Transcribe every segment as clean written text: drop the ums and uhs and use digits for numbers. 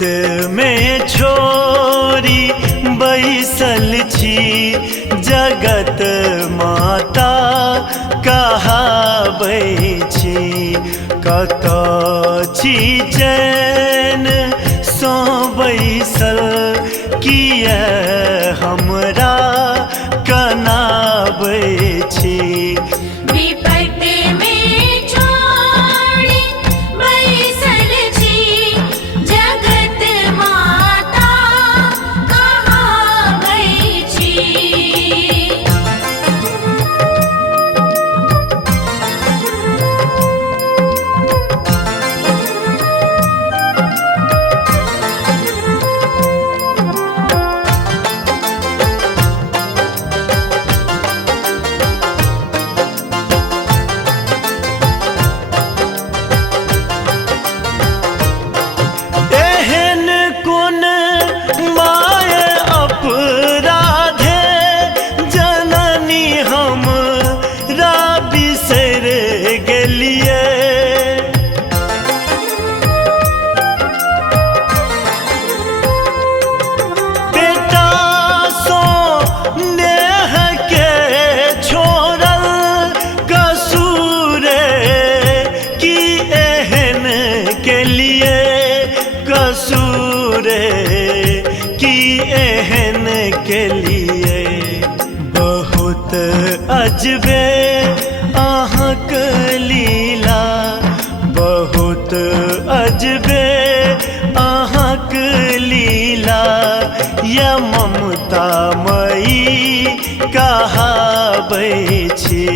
गोद में छोरी बैसल छी जगत माता कहाबै छी। कतऽ छी चैन सो बैसल किए हमरा कनाबै छी। की एहन के लिए बहुत अजबे अहाँक लीला, बहुत अजबे अहाँक लीला। या ममता मई कहाबै छी।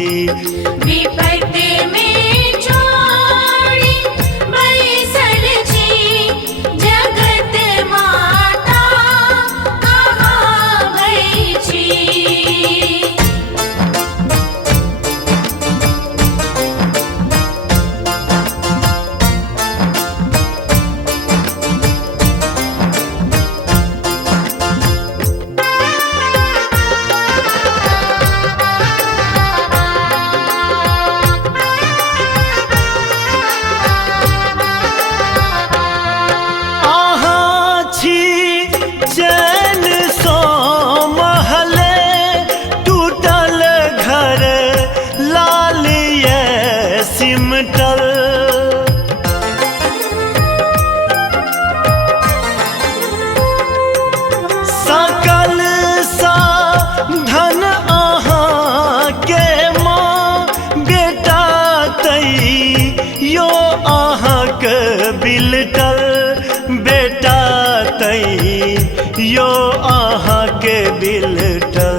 सकल सा धन अहाँ के माँ बेटा तई यो अहाँक बिलटल, बेटा तई यो अहाँके बिलटल।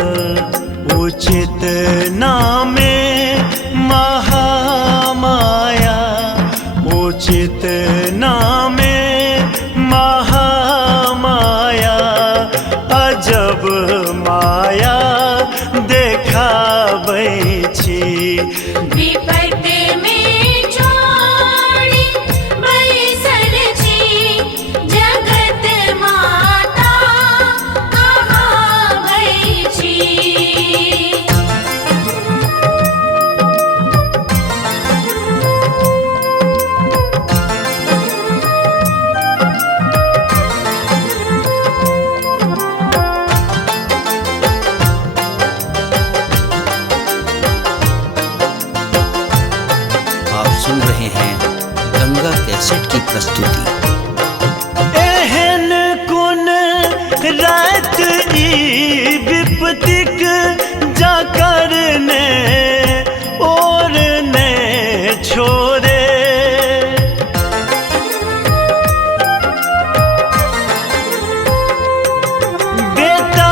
उचित नामे महामाया, उचित नामे महामाया। अजब माया देखाबै छी। सुन रहे हैं गंगा कैसेट की प्रस्तुति। एहन कोन रात ई विपतिक जाकर ने और ने छोड़े। बेटा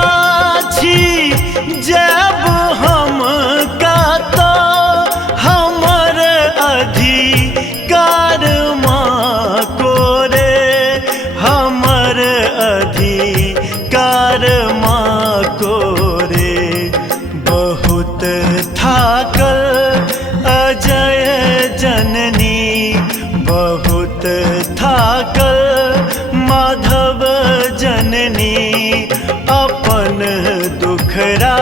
छी जब हम का तो हमर अधिकार माँ को रे, हमर अधिकार माँ को रे। बहुत थाकल अजय जननी, बहुत थाकल माधव जननी। अपन दुखरा